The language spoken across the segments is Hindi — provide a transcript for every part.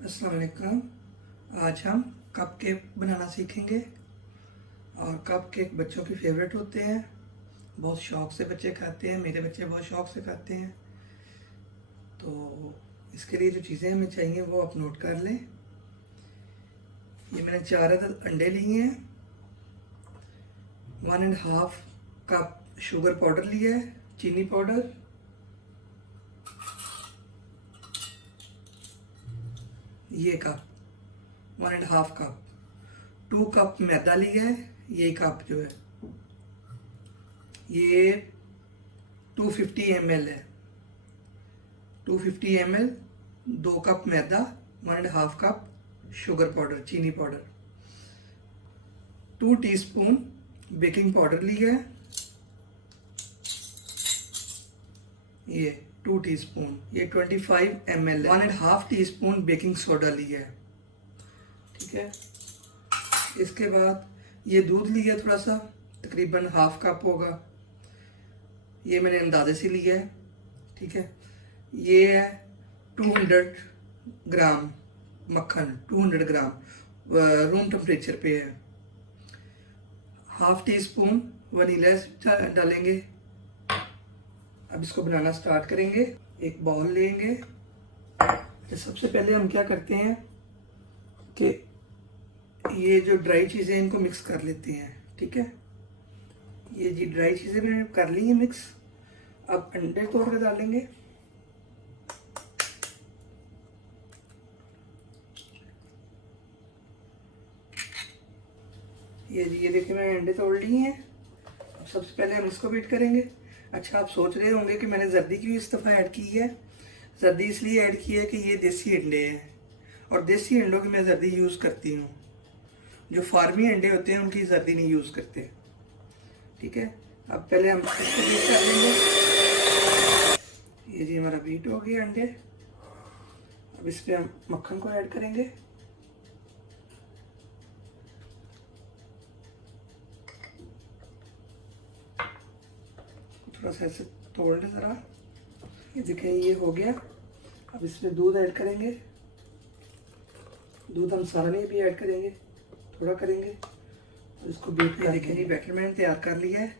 अस्सलाम वालेकुम। आज हम कप केक बनाना सीखेंगे। और कप केक बच्चों की फेवरेट होते हैं, बहुत शौक़ से बच्चे खाते हैं। मेरे बच्चे बहुत शौक़ से खाते हैं। तो इसके लिए जो चीज़ें हमें चाहिए वो आप नोट कर लें। ये मैंने 4 अदद अंडे लिए हैं, 1.5 कप शुगर पाउडर लिया है, चीनी पाउडर, ये कप 1.5 कप, 2 कप मैदा लिया है। ये कप जो है ये 250 ml है। 250 ml, 2 कप मैदा, 1.5 कप शुगर पाउडर, चीनी पाउडर, 2 टीस्पून बेकिंग पाउडर लिया है। ये 2 टीस्पून, ये 25 ml, 1.5 टीस्पून बेकिंग सोडा लिया है। ठीक है। इसके बाद ये दूध लिया थोड़ा सा, तकरीबन 1/2 कप होगा। ये मैंने अंदाजे से लिया है। ठीक है। ये है 200 ग्राम मक्खन, 200 ग्राम रूम टेम्परेचर पे है। 1/2 टीस्पून वनीला डालेंगे। अब इसको बनाना स्टार्ट करेंगे। एक बाउल लेंगे। तो सबसे पहले हम क्या करते हैं कि ये जो ड्राई चीज़ें इनको मिक्स कर लेते हैं। ठीक है। ये जी ड्राई चीज़ें मैंने कर ली हैं मिक्स। अब अंडे तोड़ के डालेंगे। ये देखिए मैंने अंडे तोड़ लिए हैं। अब सबसे पहले हम इसको बीट करेंगे। अच्छा, आप सोच रहे होंगे कि मैंने जर्दी क्यों इस दफ़ा ऐड की है। जर्दी इसलिए ऐड की है कि ये देसी अंडे हैं और देसी अंडों की मैं जर्दी यूज़ करती हूँ। जो फार्मी अंडे होते हैं उनकी जर्दी नहीं यूज़ करते। ठीक है। अब पहले हम इसको बीट कर लेंगे। ये जी हमारा बीट हो गया अंडे। अब इस पर हम मक्खन को ऐड करेंगे। थोड़ा सा ऐसे तोड़ ले ज़रा। ये देखिए ये हो गया। अब इसमें दूध ऐड करेंगे। दूध हम सारा नहीं भी ऐड करेंगे, थोड़ा करेंगे और इसको बीट कर। देखिए जी बैटर मैंने तैयार कर लिया है।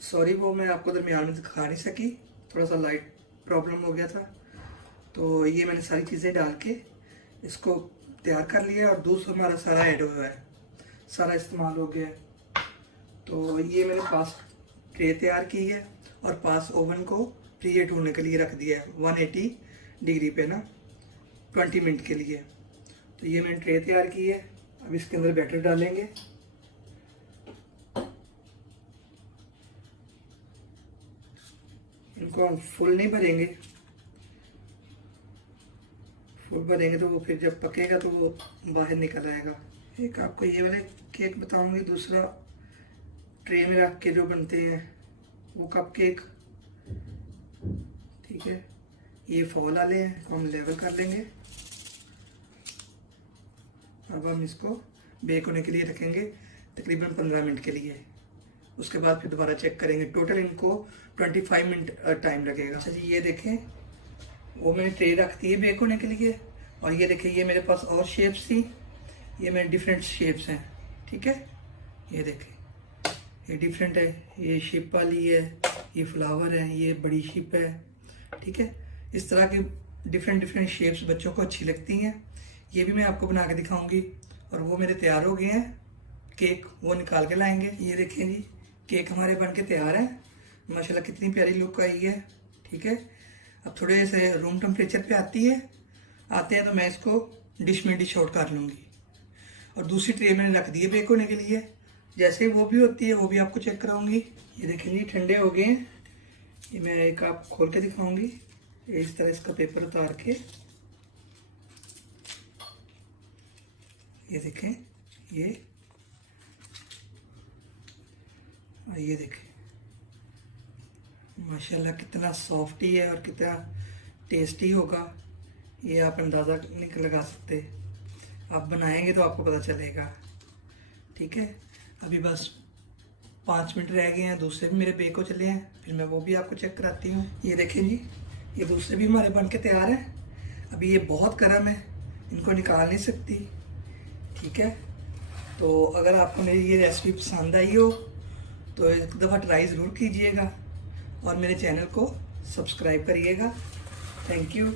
सॉरी वो मैं आपको दरमियान में दिखा नहीं सकी, थोड़ा सा लाइट प्रॉब्लम हो गया था। तो ये मैंने सारी चीज़ें डाल के इसको तैयार कर लिया और दूध हमारा सारा ऐड हुआ है, सारा इस्तेमाल हो गया है। तो ये मैंने पास ट्रे तैयार की है और पास ओवन को प्रीहीट होने के लिए रख दिया है 180 डिग्री पे ना 20 मिनट के लिए। तो ये मैंने ट्रे तैयार की है। अब इसके अंदर बैटर डालेंगे। इनको हम फुल नहीं भरेंगे, फुल भरेंगे तो वो फिर जब पकेगा तो वो बाहर निकल आएगा। एक आपको ये वाले केक बताऊंगी, दूसरा ट्रे में रख के जो बनते हैं वो कप केक। ठीक है। ये फॉल वाले हैं, हम लेवल कर लेंगे। अब हम इसको बेक होने के लिए रखेंगे तकरीबन 15 मिनट के लिए। उसके बाद फिर दोबारा चेक करेंगे। टोटल इनको 25 मिनट टाइम लगेगा। अच्छा जी, ये देखें वो मैंने ट्रे रख दी है बेक होने के लिए। और ये देखें ये मेरे पास और शेप्स थी, ये मेरे डिफरेंट शेप्स हैं। ठीक है। ये देखें ये डिफरेंट है, ये शिप वाली है, ये फ्लावर है, ये बड़ी शिप है। ठीक है। इस तरह के डिफरेंट शेप्स बच्चों को अच्छी लगती हैं। ये भी मैं आपको बना के दिखाऊंगी। और वो मेरे तैयार हो गए हैं केक, वो निकाल के लाएंगे। ये देखें जी केक हमारे बन के तैयार है। माशाल्लाह कितनी प्यारी लुक आई है। ठीक है। अब थोड़े से रूम टेम्परेचर पे आते हैं तो मैं इसको डिश में डिश आउट कर लूँगी। और दूसरी ट्रे में रख दिए बेक होने के लिए। जैसे वो भी होती है वो भी आपको चेक कराऊंगी। ये देखें जी ठंडे हो गए हैं। ये मैं एक आप खोल के दिखाऊंगी। इस तरह इसका पेपर उतार के ये देखें ये देखें माशाल्लाह कितना सॉफ्टी है और कितना टेस्टी होगा ये आप अंदाज़ा नहीं लगा सकते। आप बनाएंगे तो आपको पता चलेगा। ठीक है। अभी बस 5 मिनट रह गए हैं, दूसरे भी मेरे बेक हो चले हैं, फिर मैं वो भी आपको चेक कराती हूँ। ये देखें जी ये दूसरे भी हमारे बन के तैयार हैं। अभी ये बहुत गर्म है, इनको निकाल नहीं सकती। ठीक है, तो अगर आपको मेरी ये रेसिपी पसंद आई हो तो एक दफ़ा ट्राई ज़रूर कीजिएगा और मेरे चैनल को सब्सक्राइब करिएगा। Thank you.